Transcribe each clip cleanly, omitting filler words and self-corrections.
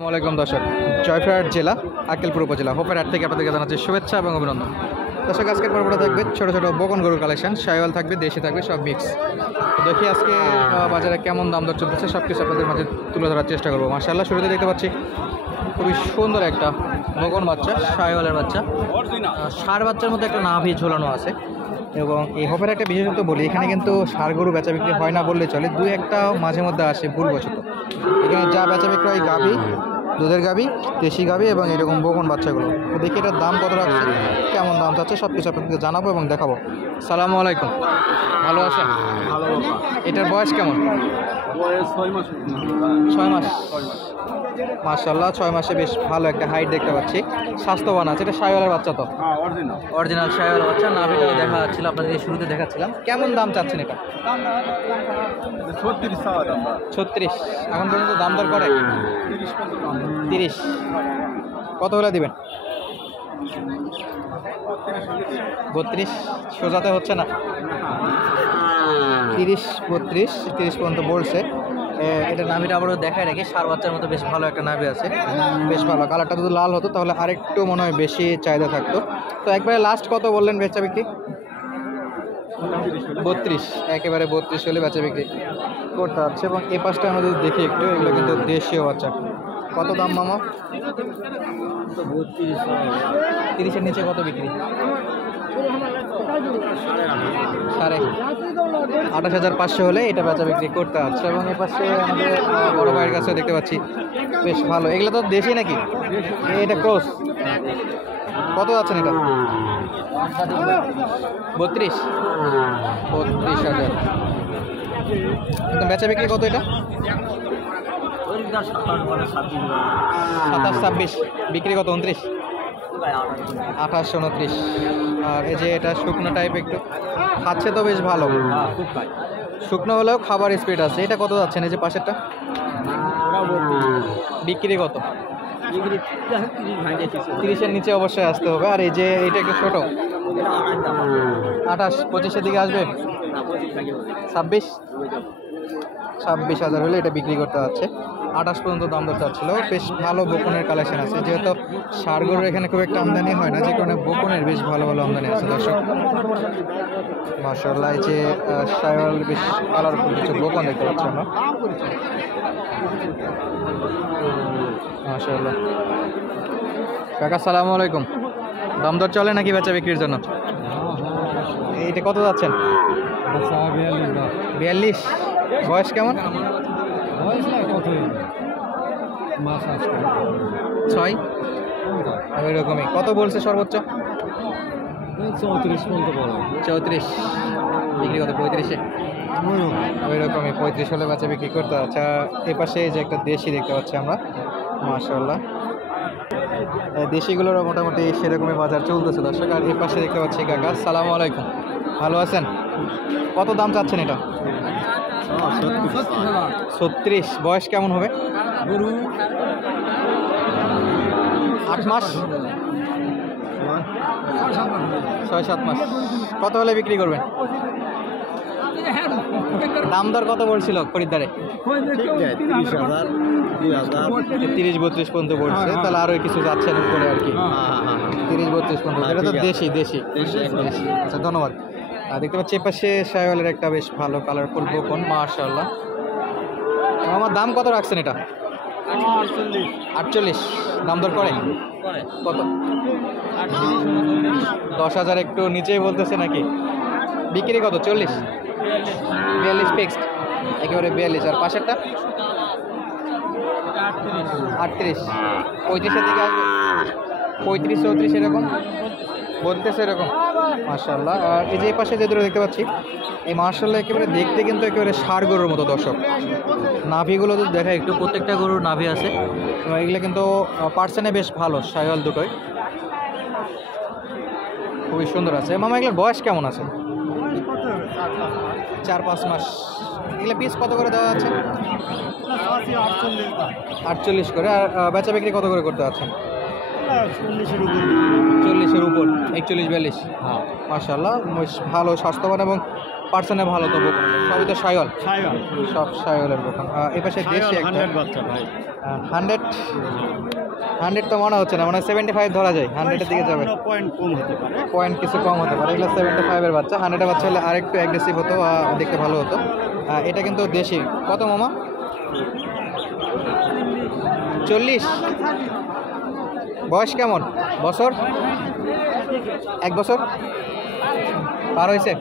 আসসালামাইকুম দর্শক, জয়পুরহাট জেলা আক্কেলপুর উপজেলা হোপের হাট থেকে আপনাদেরকে জানাচ্ছি শুভেচ্ছা এবং অভিনন্দন। দর্শক, আজকের পর্বটা থাকবে ছোটো ছোটো বকন গরুর কালেকশন, শাহিওয়াল থাকবে, দেশি থাকবে, সব মিক্স। দেখি আজকে বাজারে কেমন দাম দর চলতেছে সব কিছু আপনাদের মাঝে তুলে ধরার চেষ্টা করবো। মাশাআল্লাহ, শুরুতে দেখতে পাচ্ছি খুবই সুন্দর একটা বকন বাচ্চা, শাহিওয়ালের বাচ্চা। ষাঁড় বাচ্চার মধ্যে একটা নাভি ঝোলানো আছে। এবং এই হোপের একটা বিশেষত্ব বলি, এখানে কিন্তু ষাঁড় গরু বেচা বিক্রি হয় না বললে চলে, দুই একটা মাঝে মধ্যে আসে ভুলবশত। এখানে যা বেচা বিক্রি হয় গাভী, দুধের গাভী, দেশি গাভী এবং এরকম বকন বাচ্চাগুলো। তো দেখি এটার দাম কত রাখছে, কেমন দাম চাচ্ছে, সব কিছু আপনাদেরকে জানাবো এবং দেখাবো। সালামু আলাইকুম, ভালো আছেন? এটার বয়স কেমন? 6 মাস। মাশাআল্লাহ, 6 মাসে বেশ ভালো একটা হাইট দেখতে পাচ্ছি, স্বাস্থ্যবান আছে। এটা শাহিওয়ালের বাচ্চা তো? অরিজিনাল শাহিওয়ালের বাচ্চা। নাভিটাও দেখা যাচ্ছিল, আপনাদের শুরুতে দেখাচ্ছিলাম। কেমন দাম চাচ্ছেন এটা? 36। এখন পর্যন্ত দাম দর করে 30। কত হলে দিবেন? 32। সোজাতে হচ্ছে না। 30, 32, 30 পর্যন্ত বলছে। এটা নাভিটা আবারও দেখায় রাখি, ষাঁড় বাচ্চার মতো বেশ ভালো একটা নাভি আছে, বেশ ভালো। কালারটা যদি লাল হতো তাহলে আরেকটু মনে হয় বেশি চাহিদা থাকতো। তো একবারে লাস্ট কত বললেন বেচা বিক্রি? 32। একেবারে 32 হলে বেচা বিক্রি করতে হচ্ছে। এবং এ পাশটা আমরা যদি দেখি একটু, এগুলো কিন্তু দেশীয় বাচ্চা। কত দাম মামা? 30-এর নিচে কত বিক্রি? 28,500 হলে এটা বেচা বিক্রি করতে হচ্ছে। এবং এ পাশে আমাদের বড় ভাইয়ের কাছে দেখতে পাচ্ছি বেশ ভালো। এগুলো তো দেশি নাকি? এটা ক্রস। কত যাচ্ছেন এটা? 32,000। বেচা বিক্রি কত এটা? 27-26। বিক্রি কত? 29, 28, 29। আর এই যে এটা শুকনো টাইপ, একটু খাচ্ছে তো বেশ ভালো, শুকনো হলেও খাবার স্পিড আছে। এটা কত যাচ্ছেন? এই যে পাশেরটা বিক্রি কত? 30-এর নিচে অবশ্যই আসতে হবে। আর এই যে এটা একটু ছোট, 28, 25-এর দিকে আসবে। 26,000 হলে এটা বিক্রি করতে যাচ্ছে। 28 পর্যন্ত দাম দর চাচ্ছিল। বেশ ভালো বকনের কালেকশন আছে, যেহেতু ষাঁড় গরুর এখানে খুব একটা আমদানি হয় না, যে কারণে বকনের বেশ ভালো ভালো আমদানি আছে। দর্শক, মাশাআল্লাহ, এই যে শাহিওয়াল বেশ কালারফুল কিছু বকন দেখতে পাচ্ছি আমরা। মাশাআল্লাহ। কাকা সালামু আলাইকুম, দাম দর চলে নাকি বেচা বিক্রির জন্য? এইটা কত যাচ্ছেন? 42। বয়স কেমন? 6। ওই রকমই। কত বলছে সর্বোচ্চ? 34। বিক্রি কত? 35-এ। ওই রকমই 35 হলে বাচ্চা বিক্রি করতে। আচ্ছা, এ পাশে যে একটা দেশি দেখতে পাচ্ছি আমরা, মাশাআল্লাহ। দেশিগুলোরও মোটামুটি সেরকমই বাজার চলতেছে দর্শক। আর এ পাশে দেখতে পাচ্ছি কাকা, সালামু আলাইকুম, ভালো আছেন? কত দাম চাচ্ছেন এটা? 36। বয়স কেমন হবে? 8 মাস, 6-7 মাস। কত হলে বিক্রি করবেন? দাম দর কত বলছিল খরিদ্দারে? 30-32 পর্যন্ত বলছে। তাহলে আরো কিছু যাচ্ছেন উপরে আর কি, 30-32 পর্যন্ত। এটা তো দেশি। আচ্ছা, ধন্যবাদ। দেখতে পাচ্ছি এপাশে শাহিওয়ালের একটা বেশ ভালো কালারফুল বকন, মাশাআল্লাহ। আমার দাম কত রাখছেন এটা? 48। দাম দর করে কত? 10,000 একটু নিচেই বলতেছে নাকি? বিক্রি কত? 40, 42 ফিক্সড, একেবারে 42। আর পাশেরটা 38, 35-এর দিকে আসবে। 35, 34 এরকম বলতেছে, এরকম। মাশাআল্লাহ। আর এই যে পাশে যে দুটো দেখতে পাচ্ছি, এই মাশাআল্লাহ একেবারে দেখতে কিন্তু একেবারে ষাঁড় গরুর মতো। দর্শক, নাভিগুলো যদি দেখা একটু, প্রত্যেকটা গরুর নাভি আছে। এগুলো কিন্তু পার্সেন্টে বেশ ভালো, শাহিওয়াল দুটোই খুবই সুন্দর আছে। মামা, এগুলোর বয়স কেমন আছে? 4-5 মাস। এগুলো পিস কত করে দেওয়া আছে? 48 করে। আর বেচা বিক্রি কত করে করতে যাচ্ছেন? 40-এর উপর, 41-42। মাশাআল্লাহ, বেশ ভালো স্বাস্থ্যবান এবং পার্সেন্টে ভালো তো বকন, সবই তো সাইওয়াল, সব সাইওয়ালের বকন। এই পাশে দেশি একটা 100 তো মনে হচ্ছে না, মানে 75 ধরা যায়, 100-এর দিকে যাবে, পয়েন্ট কিছু কম হতে পারে। এগুলো 75-এর বাচ্চা, 100-এর বাচ্চা হলে আরেকটু অ্যাগ্রেসিভ হতো, দেখতে ভালো হতো। এটা কিন্তু দেশি। কত মামা? 40। বয়স কেমন? বছর? 1 বছর পার হয়েছে?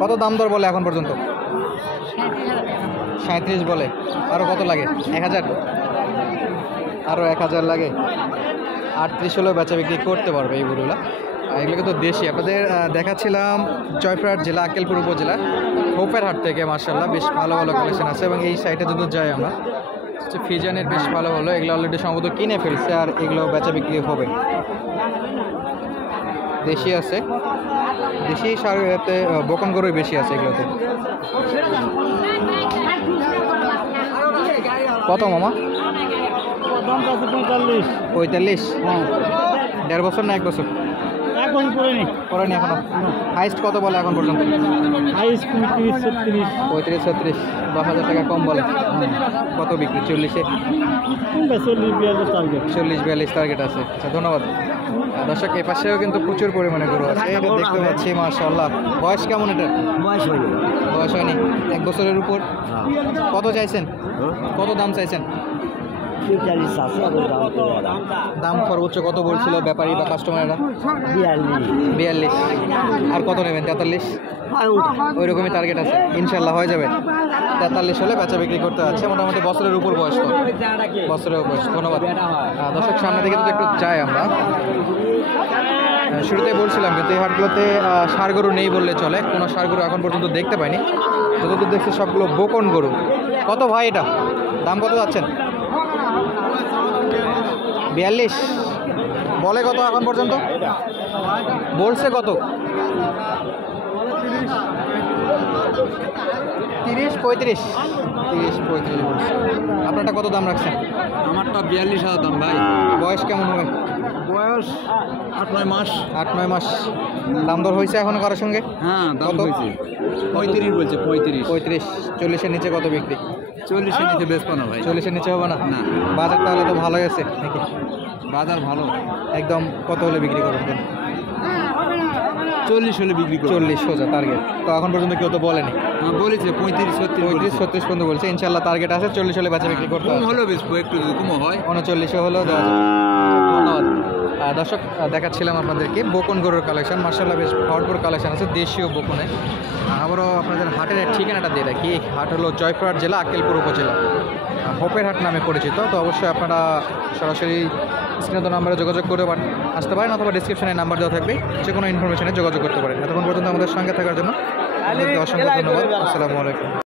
কত দাম দর বলে এখন পর্যন্ত? 37 বলে। আরও কত লাগে? 1000? আরও 1000 লাগে। 38 হলেও বেচা বিক্রি করতে পারবে এই গরুগুলো। এগুলো কিন্তু দেশি। আপনাদের দেখাচ্ছিলাম জয়পুরহাট জেলা আক্কেলপুর উপজেলা হোপের হাট থেকে। মার্শাল্লাহ বেশ ভালো ভালো কালেকশন আছে, এবং এই সাইডে যদি যাই আমরা, ফিজানের বেশ ভালো ভালো, এগুলো অলরেডি সম্ভবত কিনে ফেলছে, আর এগুলো বেচা বিক্রি হবে। দেশি আছে, দেশি সারতে বকন গরুই বেশি আছে এগুলোতে। কত মামা? 45। 1.5 বছর না 1 বছর? পড়েনি এখনো। হাইস্ট কত বলে এখন পর্যন্ত? 35-36। 10,000 টাকা কম বলে। কত বিক্রি? 40-এ? 40-42 টার্গেট আছে। আচ্ছা, ধন্যবাদ। দর্শক, এ পাশেও কিন্তু প্রচুর পরিমাণে গরু আছে, এটা দেখতে পাচ্ছি। মাশাআল্লাহ। বয়স কেমন এটা? বয়স হয়নি, 1 বছরের উপর। কত চাইছেন? কত দাম চাইছেন? দাম সর্বোচ্চ কত বলছিল ব্যাপারী বা কাস্টমাররা? 42। আর কত নেবেন? 43? ওই রকমই টার্গেট আছে, ইনশাল্লাহ হয়ে যাবে। 43 হলে বেচা বিক্রি করতে যাচ্ছে। মোটামুটি বছরের উপর বয়স তো, বছরের বয়স। ধন্যবাদ। দর্শক, সামনে দিকে তো একটু যাই আমরা। শুরুতেই বলছিলাম কিন্তু এই হাটগুলোতে ষাঁড় গরু নেই বললে চলে, কোনো ষাঁড় গরু এখন পর্যন্ত দেখতে পাইনি। যতদূর দেখছি সবগুলো বকন গরু। কত ভাই এটা? দাম কত যাচ্ছেন? 42 বলে। কত এখন পর্যন্ত বলছে? কত? 30-35 বলছে। আপনারটা কত দাম রাখছেন? আমারটা 42,000 দাম ভাই। বয়স কেমন হবে? বয়স 8-9 মাস। 8-9 মাস। দাম দর হয়েছে এখনো কারোর সঙ্গে? হ্যাঁ, দাম কত? হয়েছে 35 বলছে। 35। 40-এর নিচে কত বিক্রি? 40-এর নিচে বেচবো না ভাই। 40-এর নিচে হবে না? না। বাজার তাহলে তো ভালোই আছে নাকি? বাজার ভালো। একদম কত হলে বিক্রি করবেন? 40 হলে বিক্রি করব। 40 সোজা টার্গেট। তো এখন পর্যন্ত কেউ তো বলেনি। হ্যাঁ, বলেছে 35-36 পর্যন্ত বলছে। ইনশাল্লাহ টার্গেট আছে 40 হলে বেচা বিক্রি করতে হবে। হলো বেচবো, একটু যদি কমও হয় 39 হলেও দেওয়া যাবে। ধন্যবাদ। দর্শক, দেখাচ্ছিলাম আপনাদেরকে বকন গরুর কালেকশন। মার্শাল্লাহ বেশ ভরপুর কালেকশন আছে দেশীয় বকনে। আবারও আপনাদের হাটের ঠিকানাটা দিয়ে রাখি। হাট হলো জয়পুরহাট জেলা আক্কেলপুর উপজেলা, হোপের হাট নামে পরিচিত। তো অবশ্যই আপনারা সরাসরি স্ক্রিনে তো নাম্বারে যোগাযোগ করে আসতে পারেন, অথবা ডিসক্রিপশনে নাম্বার দেওয়া থাকবে, যে কোনো ইনফরমেশনে যোগাযোগ করতে পারেন। এতক্ষণ পর্যন্ত আমাদের সঙ্গে থাকার জন্য আপনাদেরকে অসংখ্য ধন্যবাদ। আসসালামু আলাইকুম।